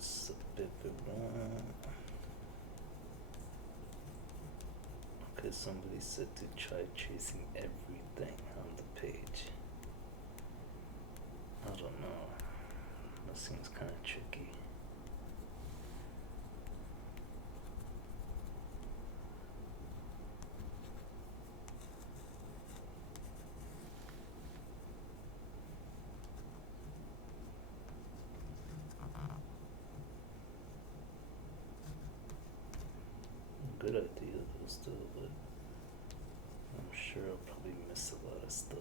this a bit wrong. Because somebody said to try tracing everything on the page. I don't know. That seems kind of tricky. Good idea though still, but I'm sure I'll probably miss a lot of stuff.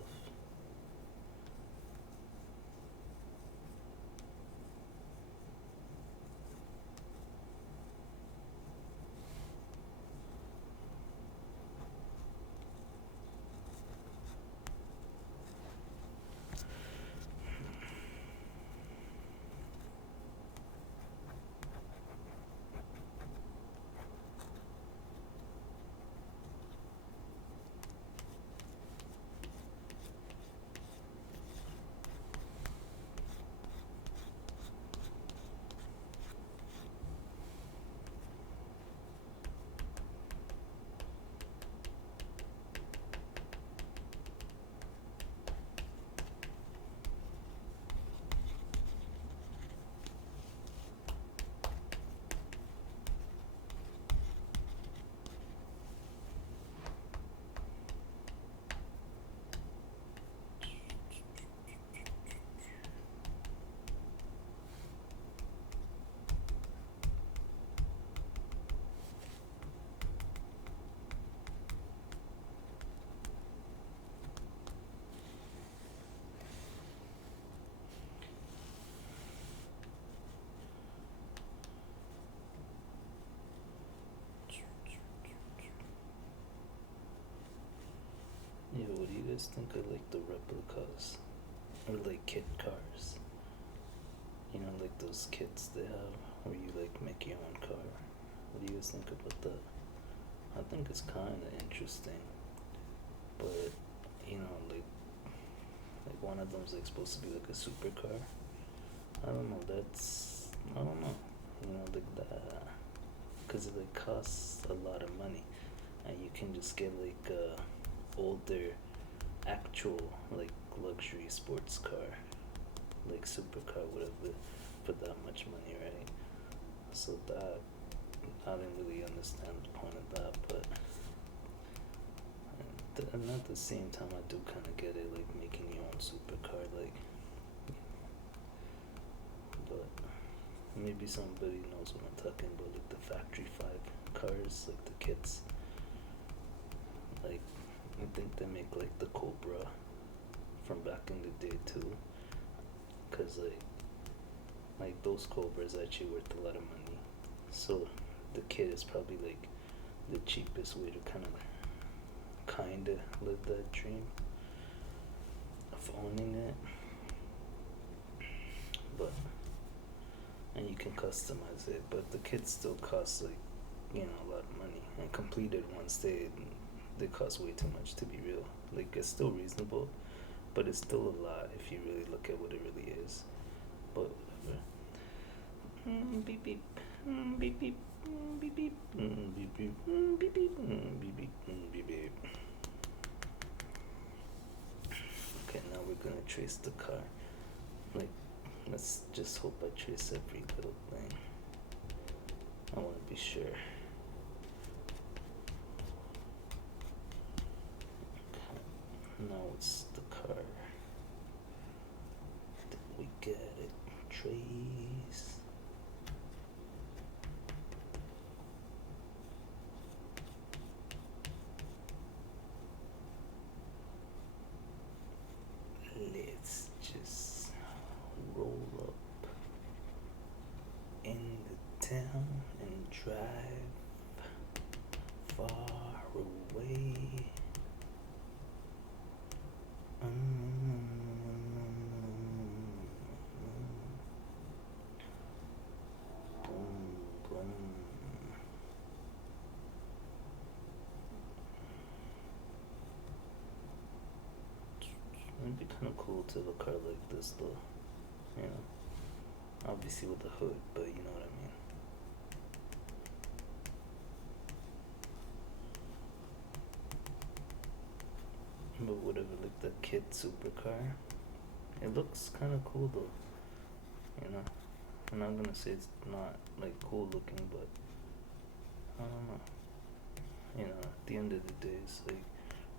Yeah, what do you guys think of like the replicas? Or like kit cars? You know, like those kits they have where you like make your own car. What do you guys think about that? I think it's kind of interesting, but you know, like one of them's like supposed to be like a supercar. I don't know. I don't know. You know, like that, because it like costs a lot of money, and you can just get like a older, actual like luxury sports car, like supercar, whatever, for that much money, right? So that I didn't really understand the point of that, but and at the same time, I do kind of get it, like making your own supercar, like, but maybe somebody knows what I'm talking about, like the Factory 5 cars, like the kits. Like, I think they make like the Cobra from back in the day too, cause like those Cobras actually worth a lot of money. So the kit is probably like the cheapest way to kinda live that dream of owning it. But and you can customize it, but the kits still cost like, you know, a lot of money. And completed ones they cost way too much to be real. Like it's still reasonable, but it's still a lot if you really look at what it really is. But whatever. Beep beep. Beep beep. Beep beep. Beep beep. Beep beep. Beep beep. Beep beep. Okay, now we're gonna trace the car. Like, let's just hope I trace every little thing. I wanna be sure. Okay. Now it's the car. Did we get it? Trace. Let's just roll up in the town and drive far away. Boom, boom. It'd be kind of cool to have a car like this, though. You know, Obviously with the hood, but you know what I mean. But whatever, like the kid supercar, it looks kind of cool though. You know, I'm not gonna say it's not like cool looking, but I don't know. You know, at the end of the day, it's like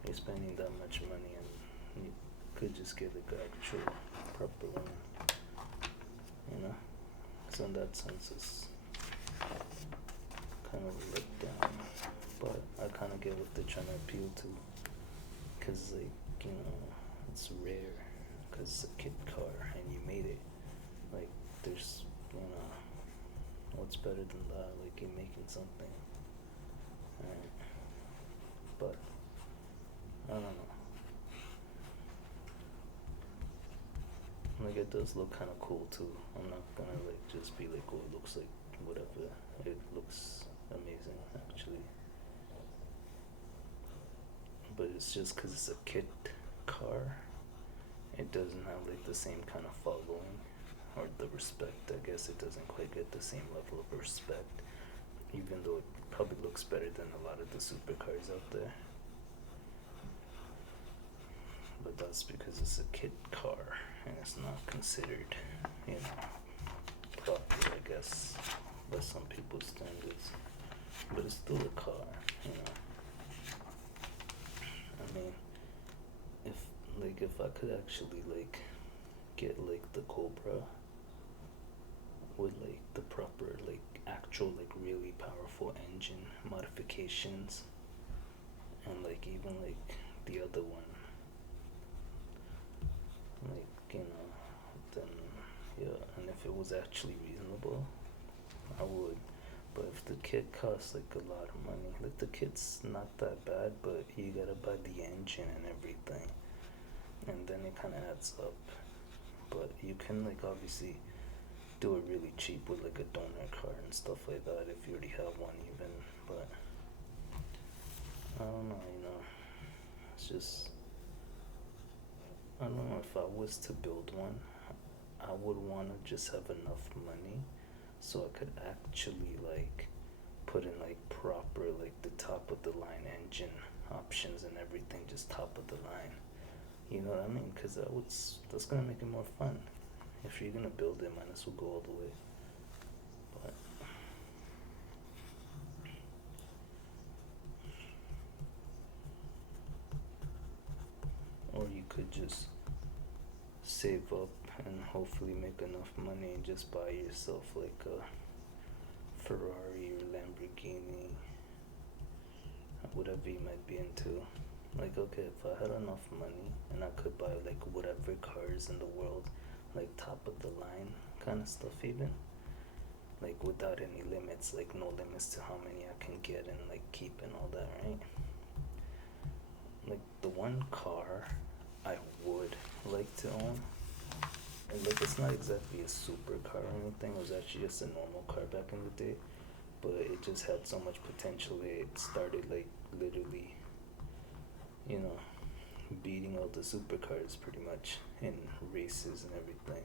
you're spending that much money and you could just get like an actual proper one. You know, so in that sense, it's kind of a letdown. But I kind of get what they're trying to appeal to, cause like you know, it's rare, cause it's a kid car and you made it. Like there's you know, what's better than that? Like you're making something, right? But I don't know. Like it does look kind of cool too. I'm not gonna like just be like, oh, it looks like whatever. It looks amazing actually, but it's just because it's a kit car. It doesn't have like the same kind of following or the respect. I guess it doesn't quite get the same level of respect, even though it probably looks better than a lot of the supercars out there. But that's because it's a kit car and it's not considered, you know, proper, I guess, by some people's standards. But it's still a car, you know. I mean, if if I could actually get like the Cobra with like the proper like actual like really powerful engine modifications and like even like the other one, like you know, then yeah, and if it was actually reasonable, I would. But if the kit costs like a lot of money, like the kit's not that bad, but you gotta buy the engine and everything, and then it kind of adds up. But you can like obviously do it really cheap with like a donor car and stuff like that if you already have one even. But I don't know, you know, it's just I don't know if I was to build one, I would want to just have enough money so I could actually like put in like proper like the top of the line engine options and everything, just top of the line. You know what I mean? Because that's gonna make it more fun. If you're gonna build it, might as well go all the way. But or you could just save up and hopefully make enough money and just buy yourself like a Ferrari or Lamborghini, whatever you might be into. Like, okay, if I had enough money and I could buy like whatever cars in the world, like top of the line kind of stuff, even like without any limits, like no limits to how many I can get and like keep and all that, right? Like the one car I would like to own, and like it's not exactly a supercar or anything. It was actually just a normal car back in the day, but it just had so much potential. It started like literally, you know, beating out the supercars pretty much in races and everything,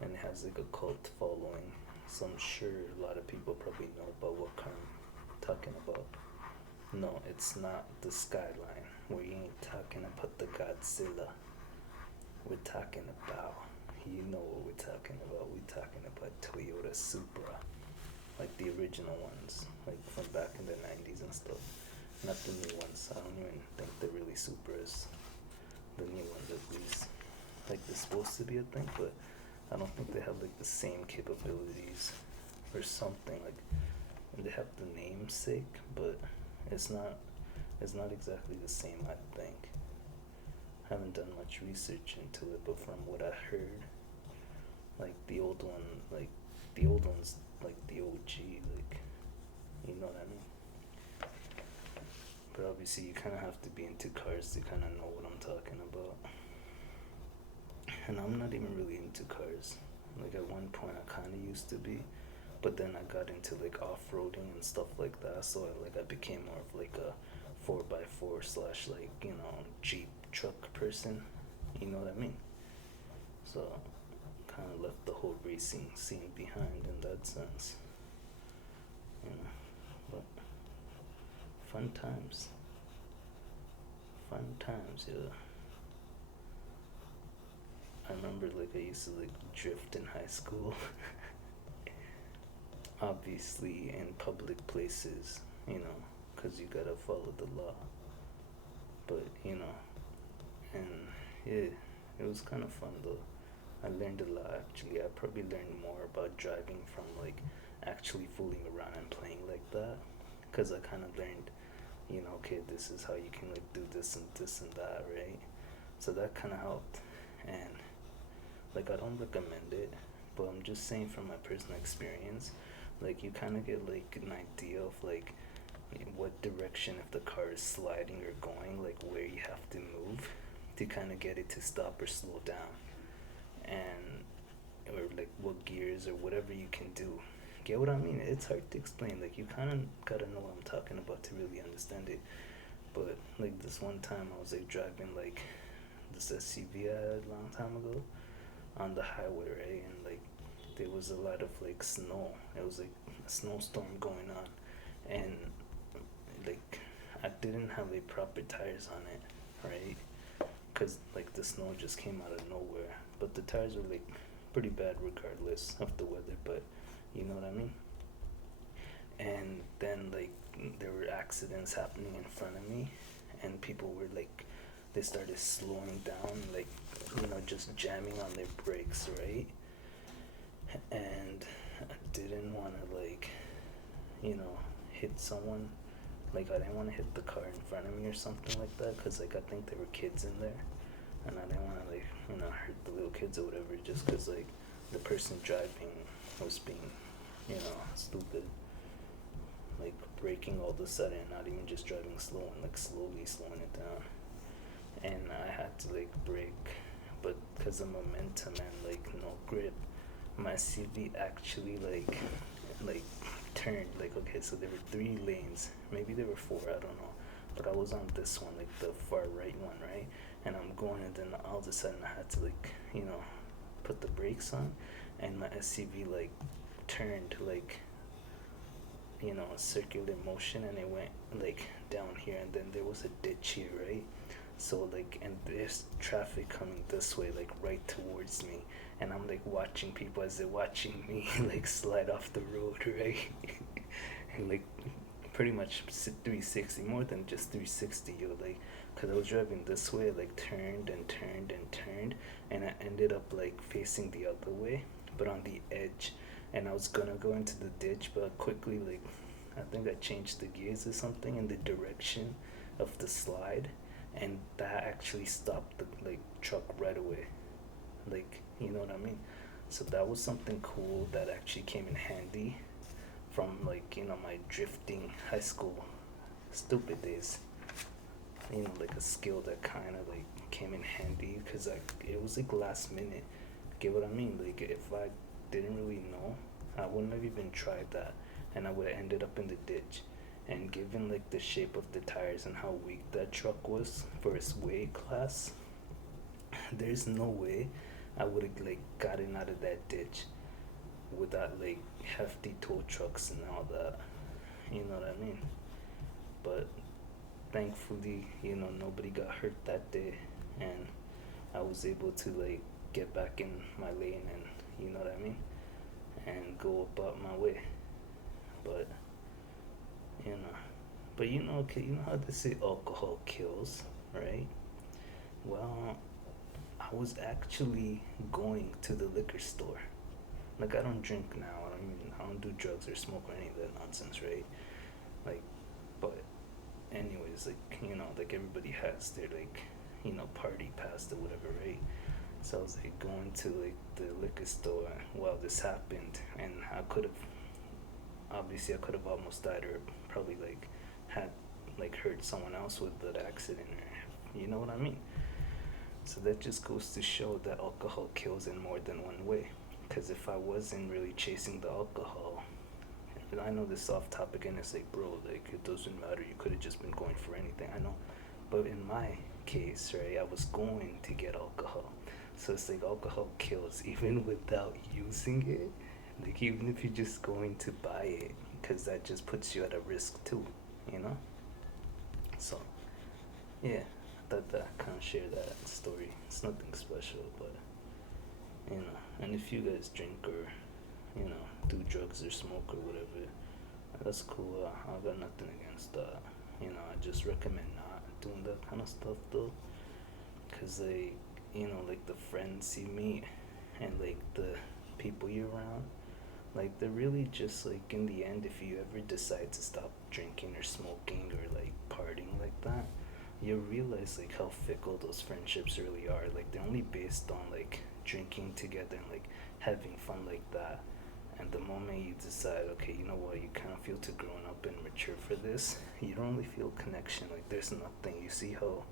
and it has like a cult following. So I'm sure a lot of people probably know about what car I'm talking about. No, it's not the Skyline. We ain't talking about the Godzilla. We're talking about, you know what we're talking about. We're talking about Toyota Supra, like the original ones, like from back in the 90s and stuff. Not the new ones. I don't even think they're really Supras. The new ones, at least. Like they're supposed to be, I think, but I don't think they have like the same capabilities or something. Like they have the namesake, but it's not. It's not exactly the same. I think. Haven't done much research into it, but from what I heard, like the old one, like the old one's like the OG, like you know what I mean. But obviously, you kind of have to be into cars to kind of know what I'm talking about. And I'm not even really into cars. Like at one point, I kind of used to be, but then I got into like off-roading and stuff like that. So I became more of like a 4x4 slash like Jeep truck person. You know what I mean? So kind of left the whole racing scene behind in that sense. You know, but fun times, fun times, yeah. I remember like I used to like drift in high school. Obviously in public places, you know, because you gotta follow the law. But you know, and yeah, it was kind of fun though. I learned a lot actually. I probably learned more about driving from like actually fooling around and playing like that, because I kind of learned, you know, okay, this is how you can like do this and that, right? So that kind of helped, and like I don't recommend it, but I'm just saying from my personal experience, like you kind of get like an idea of like what direction if the car is sliding or going, like where you have to move to kind of get it to stop or slow down, and or like what gears or whatever you can do. Get what I mean? It's hard to explain. Like you kind of gotta know what I'm talking about to really understand it. But like this one time, I was like driving like this SUV I had a long time ago on the highway, right? And like there was a lot of like snow. It was like a snowstorm going on, and like I didn't have a proper tires on it, right? Because like the snow just came out of nowhere. But the tires were like pretty bad regardless of the weather. But you know what I mean? And then like there were accidents happening in front of me, and people were like they started slowing down, like you know, just jamming on their brakes, right? And I didn't want to like you know hit someone, like I didn't want to hit the car in front of me or something like that, because like I think there were kids in there, and I didn't want to like you know hurt the little kids or whatever, just because like the person driving was being you know stupid, like braking all of a sudden, not even just driving slow and like slowly slowing it down. And I had to like brake, but because of momentum and like no grip, my CV actually like turned. Like okay, so there were 3 lanes, maybe there were 4, I don't know, but I was on this one, like the far right one, right? And I'm going, and then all of a sudden I had to like you know put the brakes on, and my SUV like turned like you know a circular motion, and it went like down here, and then there was a ditch here, right? So like, and there's traffic coming this way, like right towards me, and I'm like watching people as they're watching me like slide off the road, right? And like pretty much 360, more than just 360, yo, like, cause I was driving this way, like turned and turned and turned, and I ended up like facing the other way, but on the edge, and I was gonna go into the ditch, but quickly like, I think I changed the gears or something in the direction of the slide, and that actually stopped the like truck right away, like you know what I mean. So that was something cool that actually came in handy from like you know my drifting high school stupid days, you know, like a skill that kind of like came in handy because like it was like last minute. Get what I mean? Like if I didn't really know, I wouldn't have even tried that, and I would have ended up in the ditch. And given like the shape of the tires and how weak that truck was for its weight class, there's no way I would have like gotten out of that ditch without like hefty tow trucks and all that. You know what I mean? But thankfully, you know, nobody got hurt that day, and I was able to like get back in my lane, and you know what I mean, and go about my way. But you know, but you know, okay, you know how they say alcohol kills, right? Well, I was actually going to the liquor store. Like I don't drink now. I don't do drugs or smoke or any of that nonsense, right? Like, but anyways, like you know, like everybody has their like you know party past or whatever, right? So I was like going to like the liquor store while this happened, and I could have obviously I could have almost died or probably like had like hurt someone else with that accident, or you know what I mean. So that just goes to show that alcohol kills in more than one way. Because if I wasn't really chasing the alcohol, and I know this off topic and it's like, bro, like it doesn't matter. You could have just been going for anything. I know, but in my case, right, I was going to get alcohol. So it's like alcohol kills even without using it. Like even if you're just going to buy it, because that just puts you at a risk too, you know. So yeah, I thought that I kind of share that story. It's nothing special, but you know. And if you guys drink or do drugs or smoke or whatever, that's cool. I got nothing against that. I just recommend not doing that kind of stuff though, cause like like the friends you meet and like the people you're around, like they're really just like in the end, if you ever decide to stop drinking or smoking or like partying like that, you realize like how fickle those friendships really are. Like they're only based on like drinking together and like having fun like that. And the moment you decide, okay, you know what, you kind of feel too grown up and mature for this, you don't really feel connection. Like there's nothing. You see how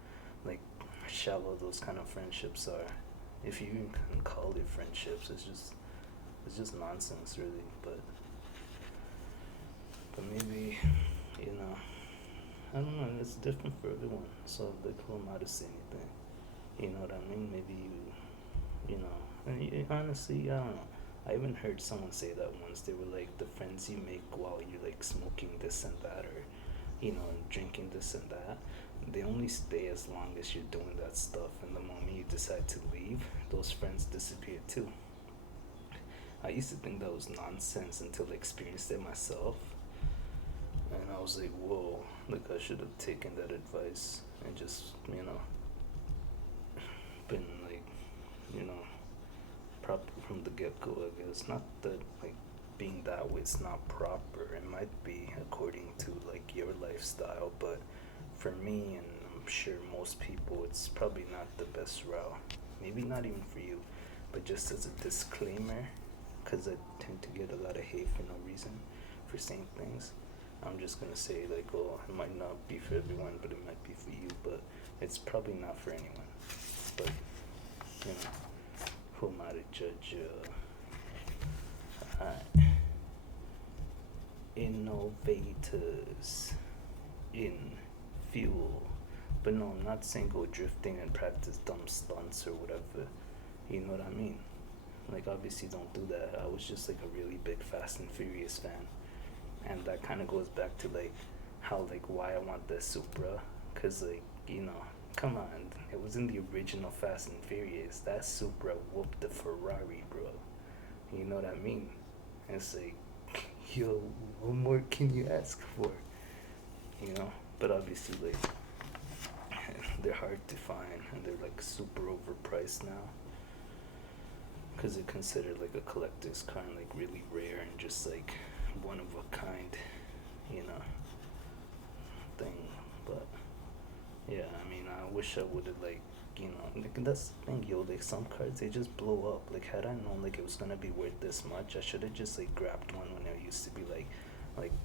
like shallow those kind of friendships are. If you even can call it friendships, it's just nonsense really. But maybe you know I don't know. It's different for everyone. So like, who am I to say anything? You know what I mean? Maybe and honestly, I don't know. I even heard someone say that once. They were like, the friends you make while you're like smoking this and that, or and drinking this and that, they only stay as long as you're doing that stuff. And the moment you decide to leave, those friends disappear too. I used to think that was nonsense until I experienced it myself. And I was like, whoa, like I should have taken that advice and just, been like, you know, proper from the get go, I guess. Not that, like, being that way is not proper. It might be according to, like, your lifestyle, but for me, and I'm sure most people, it's probably not the best route. Maybe not even for you, but just as a disclaimer, because I tend to get a lot of hate for no reason for saying things. I'm just gonna say like, oh, it might not be for everyone, but it might be for you. But it's probably not for anyone. But you know, who am I to judge? Innovators in fuel. But no, I'm not saying go drifting and practice dumb stunts or whatever. You know what I mean? Like obviously don't do that. I was just like a really big Fast and Furious fan, and that kind of goes back to like how like why I want the Supra, cause like come on, it was in the original Fast and Furious. That Supra whooped the Ferrari, bro. You know what I mean? And it's like, yo, what more can you ask for? But obviously like they're hard to find and they're like super overpriced now, because they're considered like a collector's car and like really rare and just like one of a kind, you know, thing. But yeah, I mean, I wish I would have like, like that's the thing, yo. Like some cards, they just blow up. Like had I known like it was gonna be worth this much, I should have just like grabbed one when it used to be like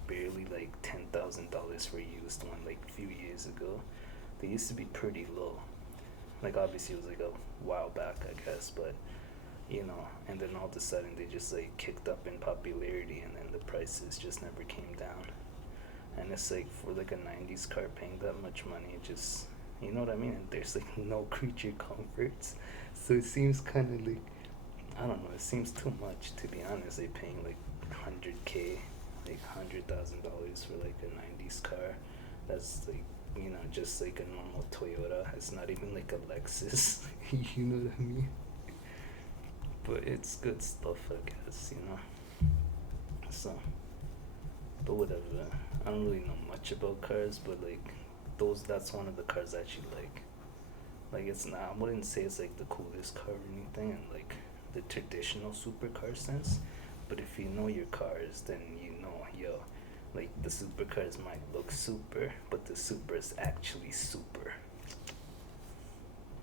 barely like $10,000 for a used one like a few years ago. They used to be pretty low. Like obviously it was like a while back, I guess, but and then all of a sudden they just like kicked up in popularity, and then the prices just never came down. And it's like for like a 90s car paying that much money, it just, you know what I mean? And there's like no creature comforts. So it seems kind of like, I don't know, it seems too much to be honest. They paying like 100K, like $100,000 for like a 90s car. That's like, just like a normal Toyota. It's not even like a Lexus. You know what I mean? But it's good stuff, I guess. So, but whatever. I don't really know much about cars, but like that's one of the cars I actually like. Like it's not, I wouldn't say it's like the coolest car or anything, and like the traditional supercar sense. But if you know your cars, then yo, like the supercars might look super, but the super is actually super.